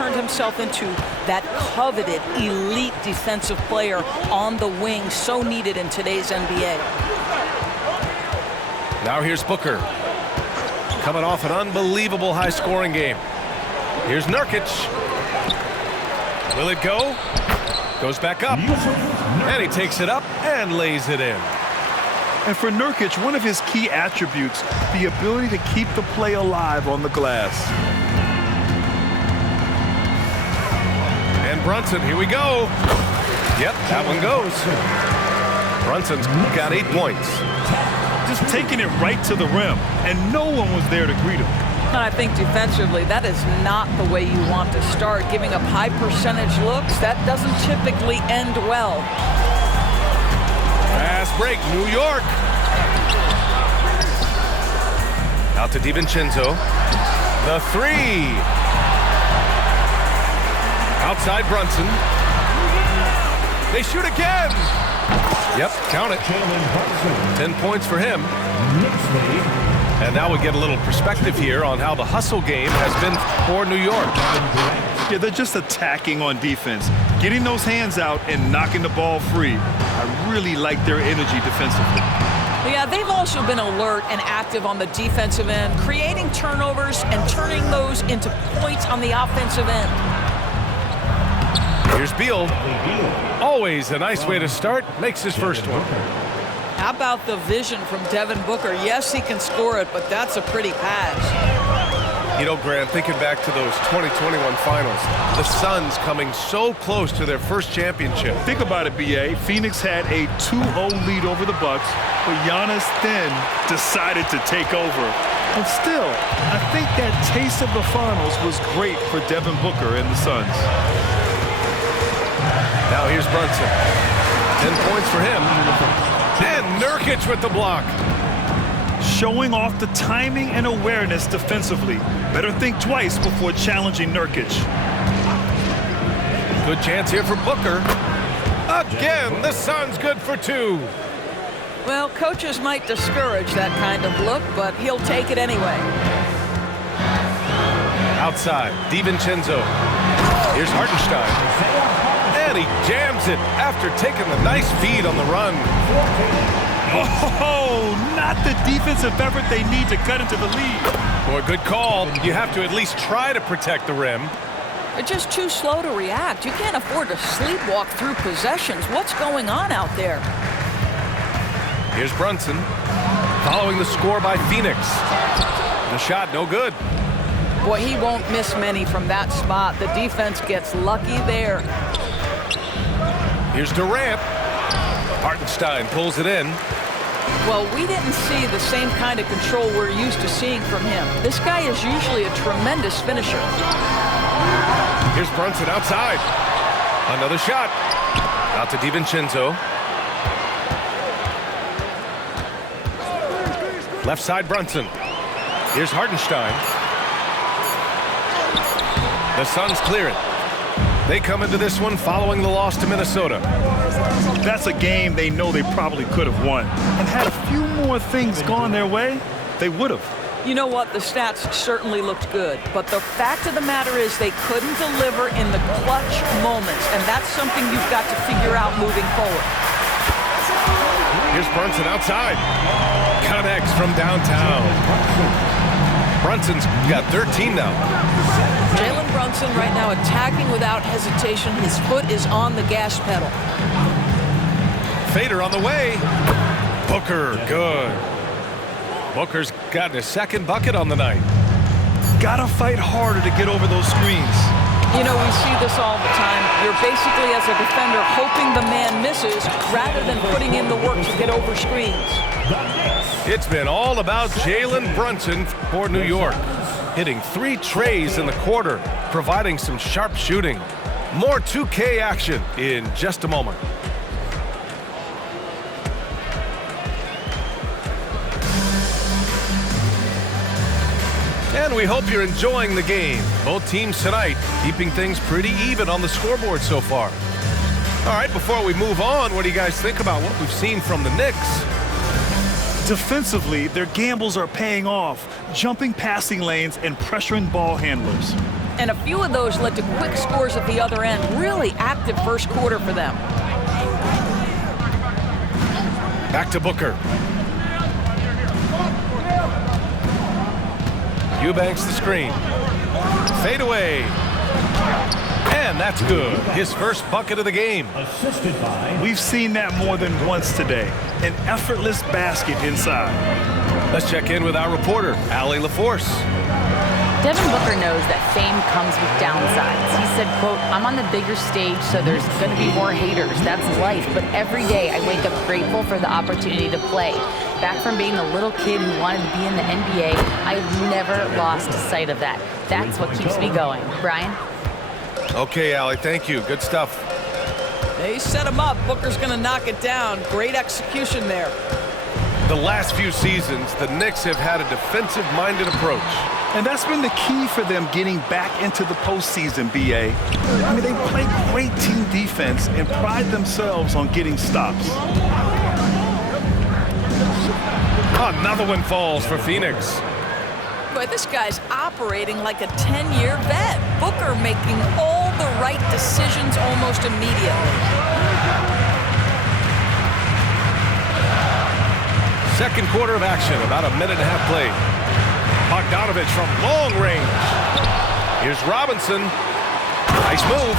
turned himself into that coveted elite defensive player on the wing, so needed in today's NBA. Now here's Booker, coming off an unbelievable high-scoring game. Here's Nurkic. Will it go? Goes back up, and he takes it up and lays it in. And for Nurkic, one of his key attributes, the ability to keep the play alive on the glass. And Brunson, here we go. Yep, that one goes. Brunson's got 8 points. Just taking it right to the rim, and no one was there to greet him. And I think defensively, that is not the way you want to start. Giving up high percentage looks, that doesn't typically end well. Fast break, New York. Out to DiVincenzo. The 3. Outside Brunson. They shoot again. Yep, count it. 10 points for him. And now we get a little perspective here on how the hustle game has been for New York. Yeah, they're just attacking on defense, getting those hands out and knocking the ball free. I really like their energy defensively. Yeah, they've also been alert and active on the defensive end, creating turnovers and turning those into points on the offensive end. Here's Beal. Always a nice way to start. Makes his first one. How about the vision from Devin Booker? Yes, he can score it, but that's a pretty pass. You know, Grant, thinking back to those 2021 finals, the Suns coming so close to their first championship. Think about it, B.A. Phoenix had a 2-0 lead over the Bucks, but Giannis then decided to take over. And still, I think that taste of the finals was great for Devin Booker and the Suns. Now here's Brunson. 10 points for him. And Nurkic with the block. Showing off the timing and awareness defensively. Better think twice before challenging Nurkic. Good chance here for Booker. Again, the Suns good for 2. Well, coaches might discourage that kind of look, but he'll take it anyway. Outside, DiVincenzo. Here's Hartenstein. And he jams it after taking the nice feed on the run. Oh, not the defensive effort they need to cut into the lead. Boy, good call. You have to at least try to protect the rim. They're just too slow to react. You can't afford to sleepwalk through possessions. What's going on out there? Here's Brunson, following the score by Phoenix. The shot, no good. Boy, he won't miss many from that spot. The defense gets lucky there. Here's Durant. Hartenstein pulls it in. Well, we didn't see the same kind of control we're used to seeing from him. This guy is usually a tremendous finisher. Here's Brunson outside. Another shot. Out to DiVincenzo. Left side Brunson. Here's Hartenstein. The Suns clear it. They come into this one following the loss to Minnesota. That's a game they know they probably could have won. And had a few more things gone their way, they would have. You know what? The stats certainly looked good. But the fact of the matter is they couldn't deliver in the clutch moments. And that's something you've got to figure out moving forward. Here's Brunson outside. Connects from downtown. Brunson's got 13 now. Jalen Brunson right now attacking without hesitation. His foot is on the gas pedal. Fader on the way. Booker, good. Booker's gotten his second bucket on the night. Gotta fight harder to get over those screens. You know, we see this all the time. You're basically, as a defender, hoping the man misses rather than putting in the work to get over screens. It's been all about Jalen Brunson for New York. Hitting 3 trays in the quarter, providing some sharp shooting. More 2K action in just a moment. And we hope you're enjoying the game. Both teams tonight keeping things pretty even on the scoreboard so far. All right, before we move on, what do you guys think about what we've seen from the Knicks? Defensively, their gambles are paying off, jumping passing lanes and pressuring ball handlers. And a few of those led to quick scores at the other end. Really active first quarter for them. Back to Booker. Eubanks the screen. Fade away. And that's good. His first bucket of the game. We've seen that more than once today. An effortless basket inside. Let's check in with our reporter, Allie LaForce. Devin Booker knows that fame comes with downsides. He said, quote, "I'm on the bigger stage, so there's going to be more haters. That's life. But every day I wake up grateful for the opportunity to play. Back from being a little kid who wanted to be in the NBA, I've never lost sight of that. That's what keeps me going." Brian? Okay, Allie, thank you. Good stuff. They set him up. Booker's going to knock it down. Great execution there. The last few seasons, the Knicks have had a defensive-minded approach. And that's been the key for them getting back into the postseason, B.A. I mean, they play great team defense and pride themselves on getting stops. Another one falls for Phoenix. But this guy's operating like a 10-year vet. Booker making all the right decisions almost immediately. Second quarter of action, about a minute and a half played. Bogdanovich from long range. Here's Robinson. Nice move.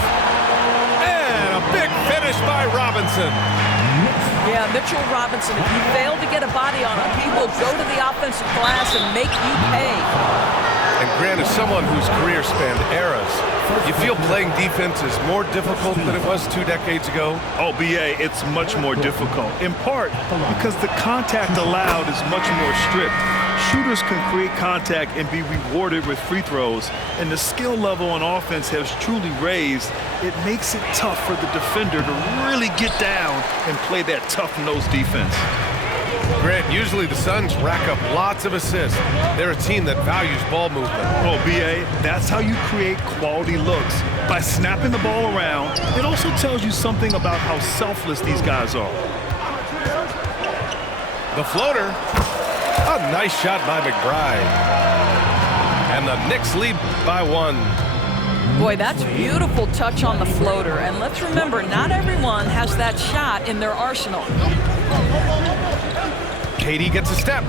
And a big finish by Robinson. Yeah, Mitchell Robinson, if you fail to get a body on him, he will go to the offensive glass and make you pay. And Grant is someone whose career spanned eras. You feel playing defense is more difficult than it was 2 decades ago? Oh, B.A., it's much more difficult, in part because the contact allowed is much more strict. Shooters can create contact and be rewarded with free throws, and the skill level on offense has truly raised. It makes it tough for the defender to really get down and play that tough-nosed defense. Grant, usually the Suns rack up lots of assists. They're a team that values ball movement. Oh, B.A., that's how you create quality looks. By snapping the ball around, it also tells you something about how selfless these guys are. The floater. A nice shot by McBride. And the Knicks lead by 1. Boy, that's beautiful touch on the floater. And let's remember, not everyone has that shot in their arsenal. KD gets a step.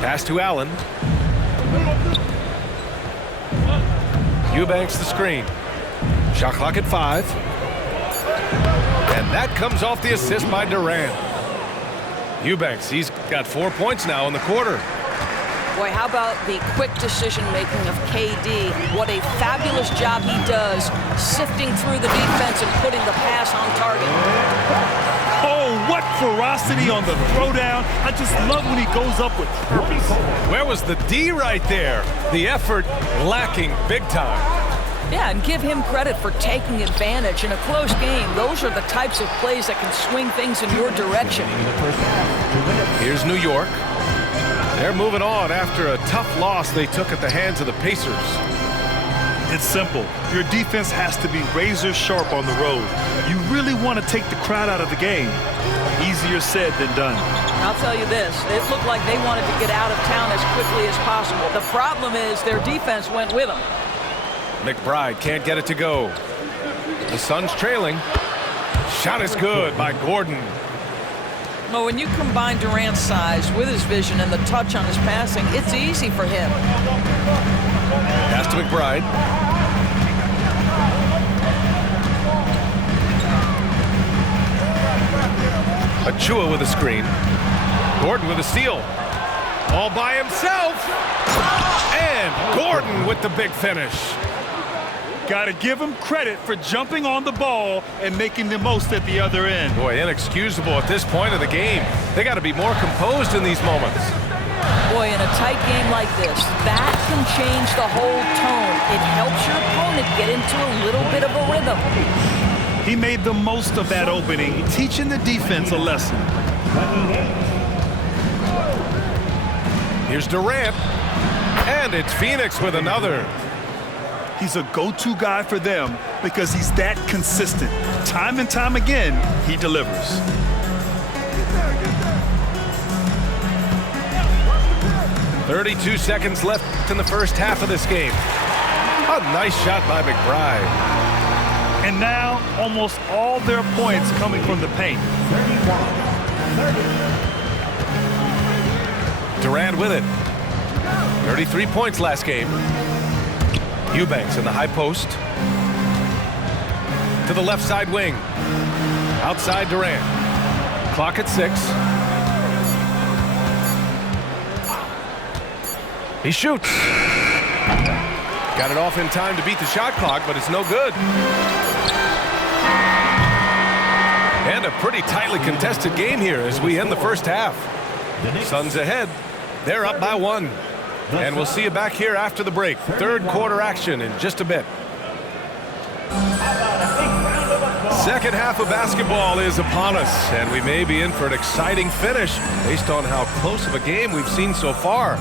Pass to Allen. Eubanks the screen. Shot clock at 5. And that comes off the assist by Durant. Eubanks, he's got 4 points now in the quarter. Boy, how about the quick decision-making of KD? What a fabulous job he does sifting through the defense and putting the pass on target. Oh, what ferocity on the throwdown. I just love when he goes up with purpose. Where was the D right there? The effort lacking big time. Yeah, and give him credit for taking advantage in a close game. Those are the types of plays that can swing things in your direction. Here's New York. They're moving on after a tough loss they took at the hands of the Pacers. It's simple. Your defense has to be razor sharp on the road. You really want to take the crowd out of the game. Easier said than done. I'll tell you this, it looked like they wanted to get out of town as quickly as possible. The problem is their defense went with them. McBride can't get it to go. The Suns trailing. Shot is good by Gordon. Well, when you combine Durant's size with his vision and the touch on his passing, it's easy for him. Pass to McBride. Achua with a screen. Gordon with a steal. All by himself. And Gordon with the big finish. Got to give him credit for jumping on the ball and making the most at the other end. Boy, inexcusable at this point of the game. They got to be more composed in these moments. Boy, in a tight game like this, that can change the whole tone. It helps your opponent get into a little bit of a rhythm. He made the most of that opening, teaching the defense a lesson. Here's Durant. And it's Phoenix with another. He's a go-to guy for them because he's that consistent. Time and time again, he delivers. .32 seconds left in the first half of this game. A nice shot by McBride. And now almost all their points coming from the paint. 31-30. Durant with it. 33 points last game. Eubanks in the high post. To the left side wing. Outside Durant. Clock at 6. He shoots. Got it off in time to beat the shot clock, but it's no good. And a pretty tightly contested game here as we end the first half. Suns ahead. They're up by 1. And we'll see you back here after the break. Third quarter action in just a bit. Second half of basketball is upon us, and we may be in for an exciting finish based on how close of a game we've seen so far.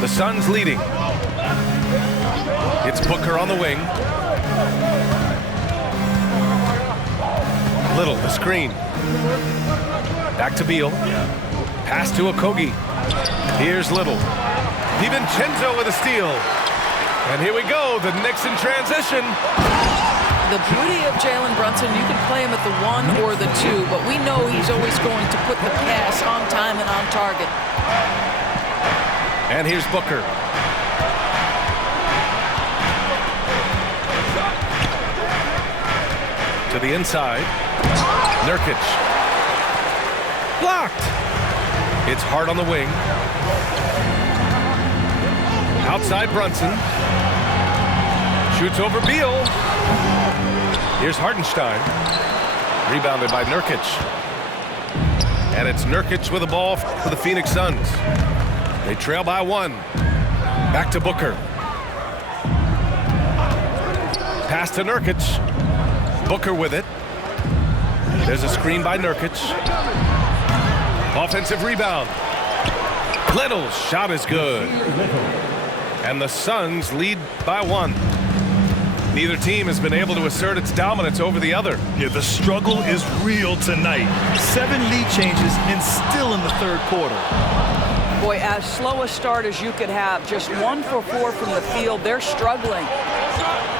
The Suns leading. It's Booker on the wing. Little, the screen. Back to Beal. Pass to Okogie. Here's Little. DiVincenzo with a steal. And here we go, the Knicks in transition. The beauty of Jalen Brunson, you can play him at the 1 or the 2, but we know he's always going to put the pass on time and on target. And here's Booker. To the inside. Nurkic. Blocked. It's Hart on the wing. Outside Brunson. Shoots over Beal. Here's Hartenstein. Rebounded by Nurkic. And it's Nurkic with the ball for the Phoenix Suns. They trail by 1. Back to Booker. Pass to Nurkic. Booker with it. There's a screen by Nurkic. Offensive rebound. Little's shot is good. And the Suns lead by 1. Neither team has been able to assert its dominance over the other. Yeah, the struggle is real tonight. 7 lead changes and still in the third quarter. Boy, as slow a start as you could have, just 1 for 4 from the field. They're struggling.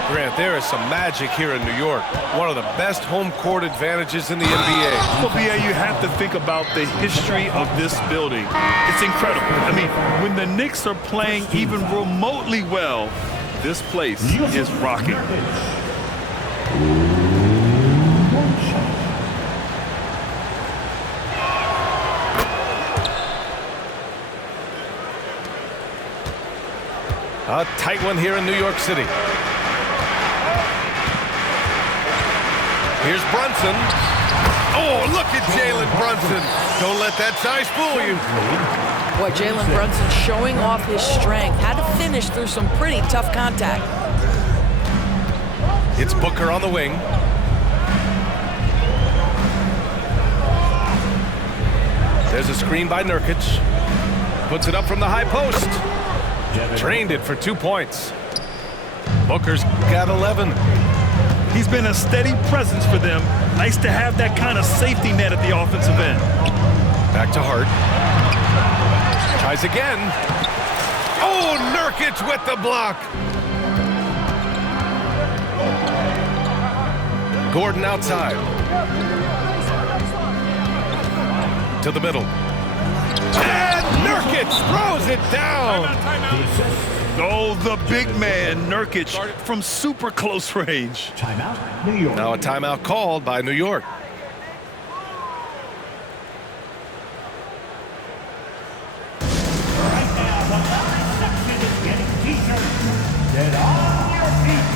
Grant, there is some magic here in New York. One of the best home court advantages in the NBA. Well, BA, you have to think about the history of this building. It's incredible. I mean, when the Knicks are playing even remotely well, this place is rocking. A tight one here in New York City. Here's Brunson. Oh, look at Jalen Brunson. Don't let that size fool you. Boy, Jalen Brunson showing off his strength. Had to finish through some pretty tough contact. It's Booker on the wing. There's a screen by Nurkic. Puts it up from the high post. Trained it for 2 points. Booker's got 11. He's been a steady presence for them. Nice to have that kind of safety net at the offensive end. Back to Hart. Tries again. Oh, Nurkic with the block. Gordon outside. To the middle. And Nurkic throws it down. Oh, the big man, Nurkic, from super close range. Timeout, New York. Now a timeout called by New York. Right now, the comment section is getting t-shirts. Get on your feet.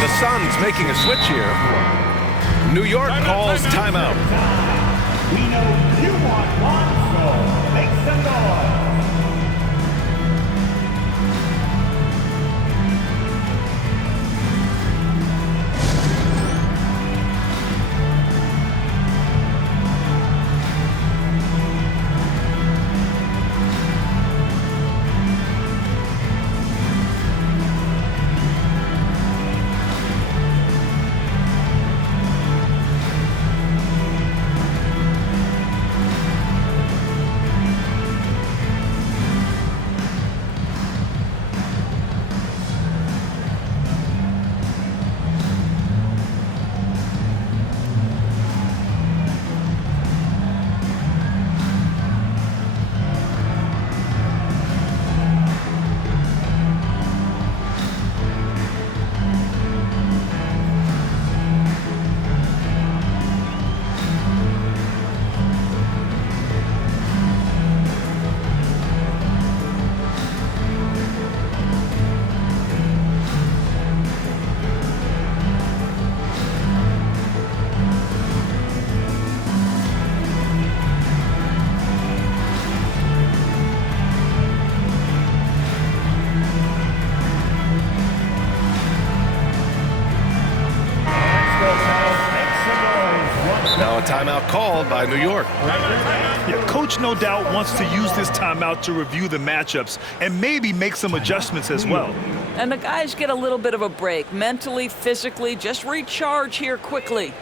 The Suns making a switch here. New York calls timeout. We know you want one, so make some noise. Now a timeout called by New York. Yeah, coach no doubt wants to use this timeout to review the matchups and maybe make some adjustments as well. And the guys get a little bit of a break, mentally, physically, just recharge here quickly.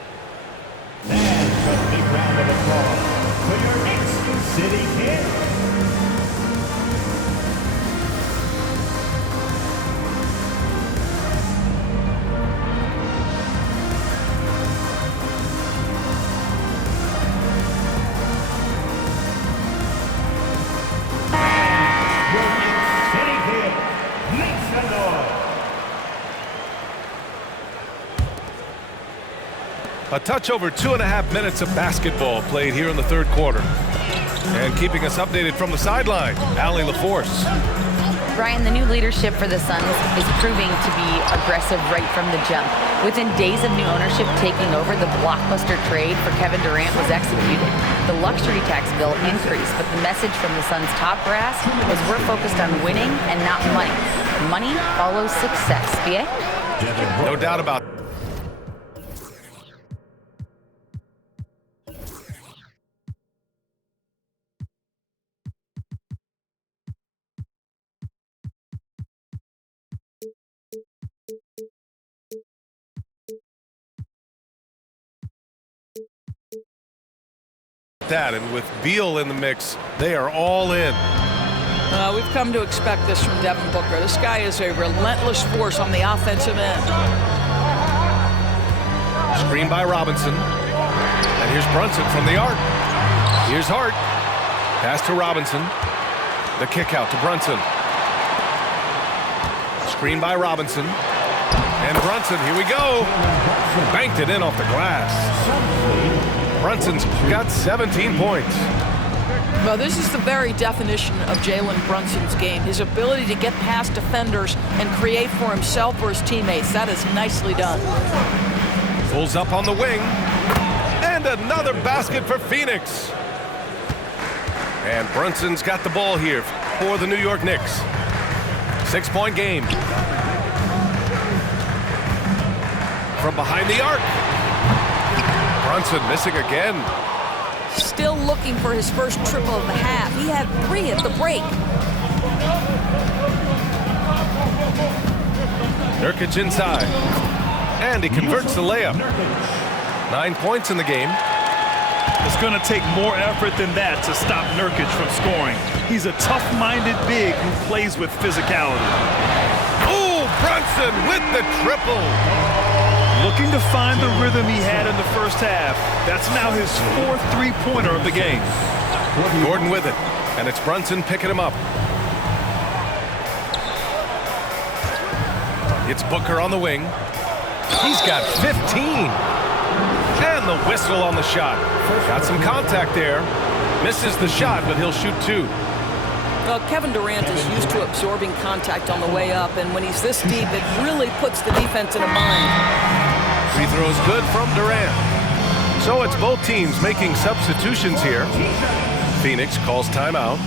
And a big round of applause for your next City Kid. A touch over 2.5 minutes of basketball played here in the third quarter. And keeping us updated from the sideline, Allie LaForce. Brian, the new leadership for the Suns is proving to be aggressive right from the jump. Within days of new ownership taking over, the blockbuster trade for Kevin Durant was executed. The luxury tax bill increased, but the message from the Suns' top brass was we're focused on winning and not money. Money follows success. BA? No doubt about it. That, and with Beal in the mix, they are all in. We've come to expect this from Devin Booker. This guy is a relentless force on the offensive end. Screen by Robinson. And here's Brunson from the arc. Here's Hart. Pass to Robinson. The kick out to Brunson. Screen by Robinson. And Brunson, here we go. Banked it in off the glass. Brunson's got 17 points. Well, this is the very definition of Jalen Brunson's game. His ability to get past defenders and create for himself or his teammates. That is nicely done. Pulls up on the wing. And another basket for Phoenix. And Brunson's got the ball here for the New York Knicks. 6-point game. From behind the arc. Brunson missing again. Still looking for his first triple of the half. He had 3 at the break. Nurkic inside. And he converts the layup. 9 points in the game. It's going to take more effort than that to stop Nurkic from scoring. He's a tough-minded big who plays with physicality. Oh, Brunson with the triple. Looking to find the rhythm he had in the first half. That's now his 4th three-pointer of the game. Gordon with it, and it's Brunson picking him up. It's Booker on the wing. He's got 15. And the whistle on the shot. Got some contact there. Misses the shot, but he'll shoot 2. Well, Kevin Durant is used to absorbing contact on the way up, and when he's this deep, it really puts the defense in a bind. Free throws good from Durant. So it's both teams making substitutions here. Phoenix calls timeout.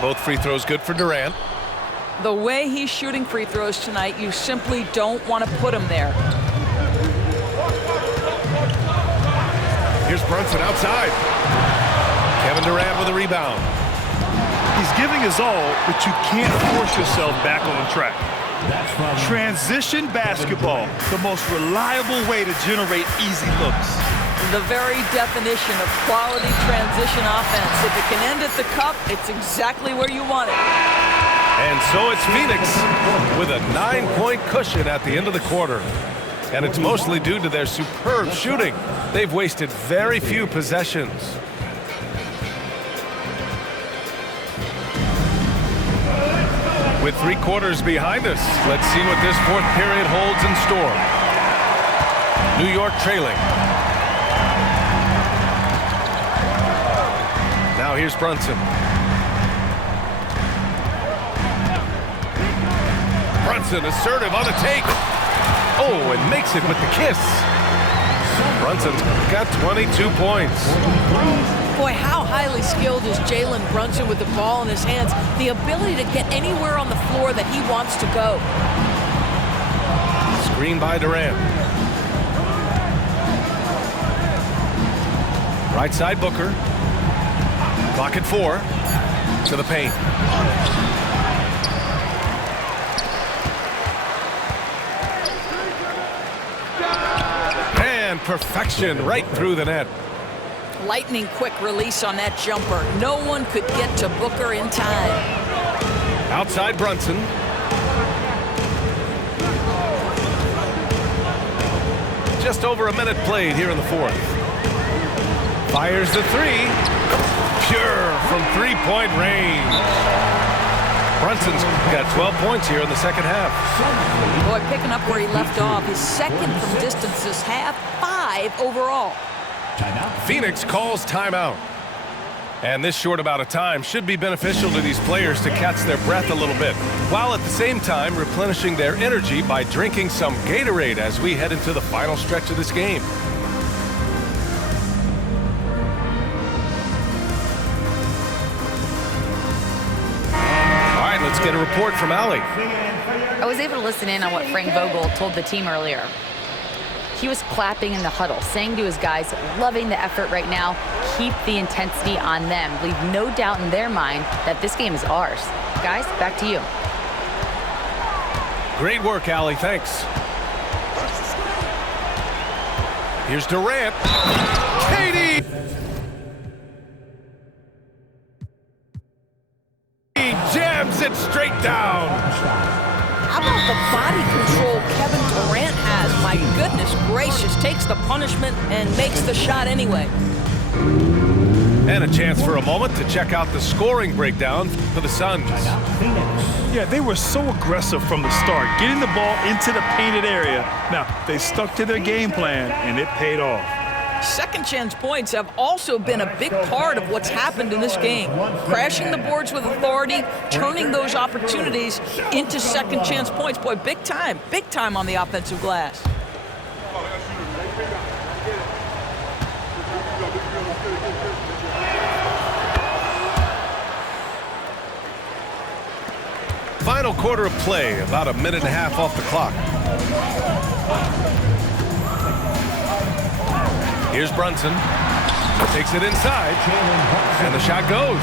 Both free throws good for Durant. The way he's shooting free throws tonight, you simply don't want to put him there. Here's Brunson outside. Kevin Durant with a rebound. He's giving his all, but you can't force yourself back on track. Transition basketball, the most reliable way to generate easy looks. The very definition of quality transition offense. If it can end at the cup, it's exactly where you want it. And so it's Phoenix with a 9-point cushion at the end of the quarter. And it's mostly due to their superb shooting. They've wasted very few possessions. With 3 quarters behind us, let's see what this fourth period holds in store. New York trailing. Now here's Brunson. Brunson assertive on the take. Oh, and makes it with the kiss. Brunson's got 22 points. Boy, how highly skilled is Jalen Brunson with the ball in his hands. The ability to get anywhere on the floor that he wants to go. Screen by Durant. Right side Booker. Clock at 4. To the paint. And perfection right through the net. Lightning quick release on that jumper. No one could get to Booker in time. Outside Brunson. Just over a minute played here in the fourth. Fires the 3. Pure from 3-point range. Brunson's got 12 points here in the second half. Boy, picking up where he left off. His second from distance this half, 5 overall. Phoenix calls timeout. And this short amount of time should be beneficial to these players to catch their breath a little bit, while at the same time replenishing their energy by drinking some Gatorade as we head into the final stretch of this game. All right, let's get a report from Allie. I was able to listen in on what Frank Vogel told the team earlier. He was clapping in the huddle, saying to his guys, loving the effort right now, keep the intensity on them. Leave no doubt in their mind that this game is ours. Guys, back to you. Great work, Allie. Thanks. Here's Durant. Katie! He jams it straight down. How about the body control Kevin Durant has? My goodness gracious, takes the punishment and makes the shot anyway. And a chance for a moment to check out the scoring breakdown for the Suns. Yeah, they were so aggressive from the start, getting the ball into the painted area. Now, they stuck to their game plan, and it paid off. Second chance points have also been a big part of what's happened in this game. Crashing the boards with authority, turning those opportunities into second chance points. Boy, big time on the offensive glass. Final quarter of play, about a minute and a half off the clock. Here's Brunson. Takes it inside. And the shot goes.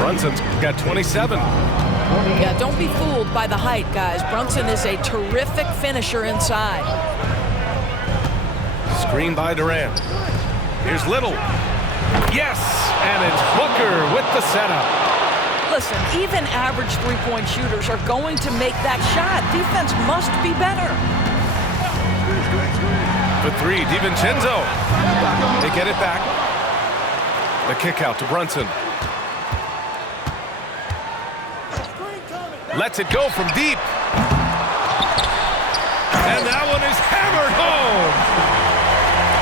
Brunson's got 27. Yeah, don't be fooled by the height, guys. Brunson is a terrific finisher inside. Screen by Durant. Here's Little. Yes! And it's Booker with the setup. Listen, even average three-point shooters are going to make that shot. Defense must be better. For 3, DiVincenzo. They get it back. The kick out to Brunson. Lets it go from deep. And that one is hammered home.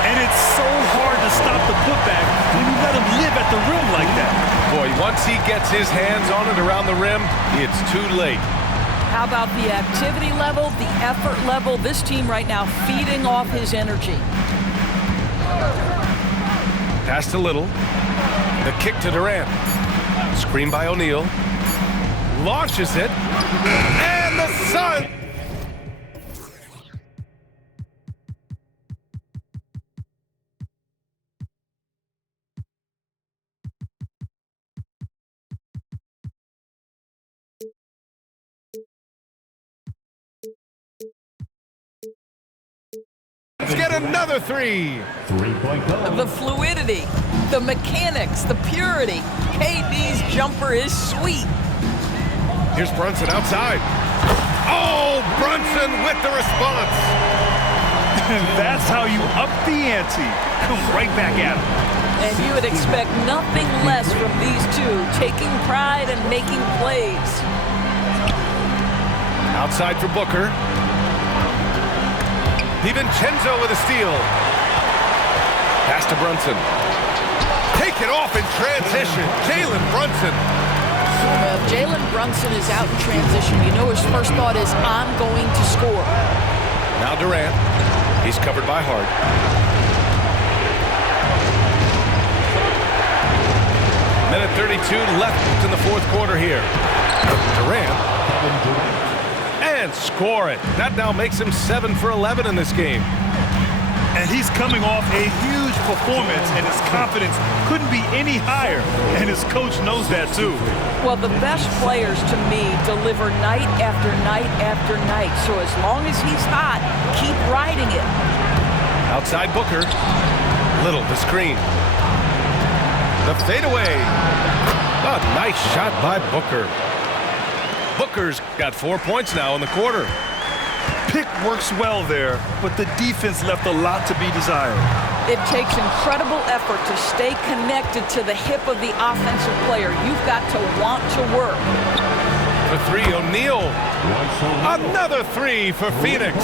And it's so hard to stop the putback when you let him live at the rim like that. Boy, once he gets his hands on it around the rim, it's too late. How about the activity level, the effort level? This team right now feeding off his energy. Pass to Little. The kick to Durant. Screen by O'Neal. Launches it. And the Suns. Let's get another three. 3-point goal. The fluidity, the mechanics, the purity. KD's jumper is sweet. Here's Brunson outside. Oh, Brunson with the response. And that's how you up the ante. Come right back at him. And you would expect nothing less from these two, taking pride and making plays. Outside for Booker. DiVincenzo with a steal. Pass to Brunson. Take it off in transition. Jalen Brunson. Well, if Jalen Brunson is out in transition, you know his first thought is, I'm going to score. Now Durant. He's covered by Hart. Minute 32 left in the fourth quarter here. Durant. And score it. That now makes him 7 for 11 in this game. And he's coming off a huge performance, and his confidence couldn't be any higher. And his coach knows that, too. Well, the best players, to me, deliver night after night after night. So as long as he's hot, keep riding it. Outside Booker. Little the screen. The fadeaway. A nice shot by Booker. Booker's got 4 points now in the quarter. Pick works well there, but the defense left a lot to be desired. It takes incredible effort to stay connected to the hip of the offensive player. You've got to want to work. For three, O'Neal. Another three for Phoenix.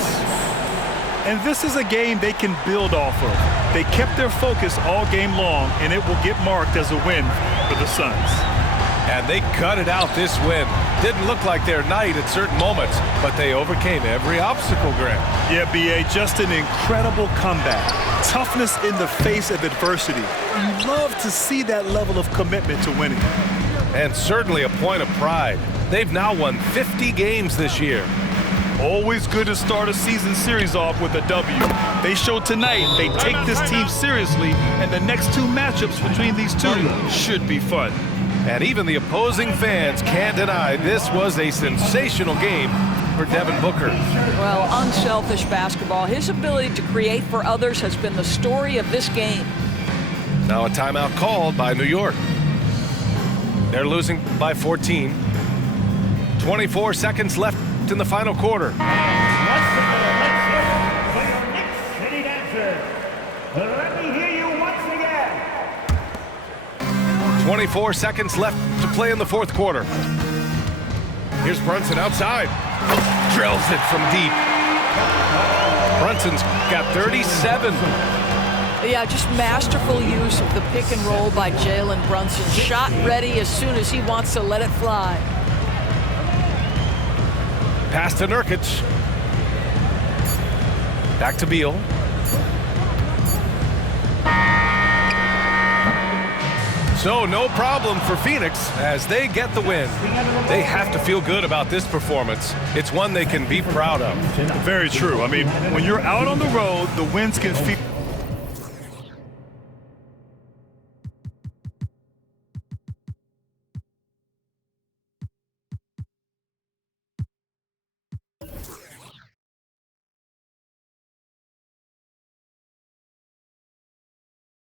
And this is a game they can build off of. They kept their focus all game long, and it will get marked as a win for the Suns. And they gutted out this win. Didn't look like their night at certain moments, but they overcame every obstacle, Grant. Yeah, B.A., just an incredible comeback. Toughness in the face of adversity. You love to see that level of commitment to winning. And certainly a point of pride. They've now won 50 games this year. Always good to start a season series off with a W. They showed tonight they take this team seriously, and the next two matchups between these two should be fun. And even the opposing fans can't deny this was a sensational game for Devin Booker. Well, unselfish basketball. His ability to create for others has been the story of this game. Now a timeout called by New York. They're losing by 14. 24 seconds left in the final quarter. 24 seconds left to play in the fourth quarter. Here's Brunson outside. Drills it from deep. Brunson's got 37. Yeah, just masterful use of the pick and roll by Jalen Brunson. Shot ready as soon as he wants to let it fly. Pass to Nurkic. Back to Beal. So no problem for Phoenix as they get the win. They have to feel good about this performance. It's one they can be proud of. Very true. I mean, when you're out on the road, the wins can feel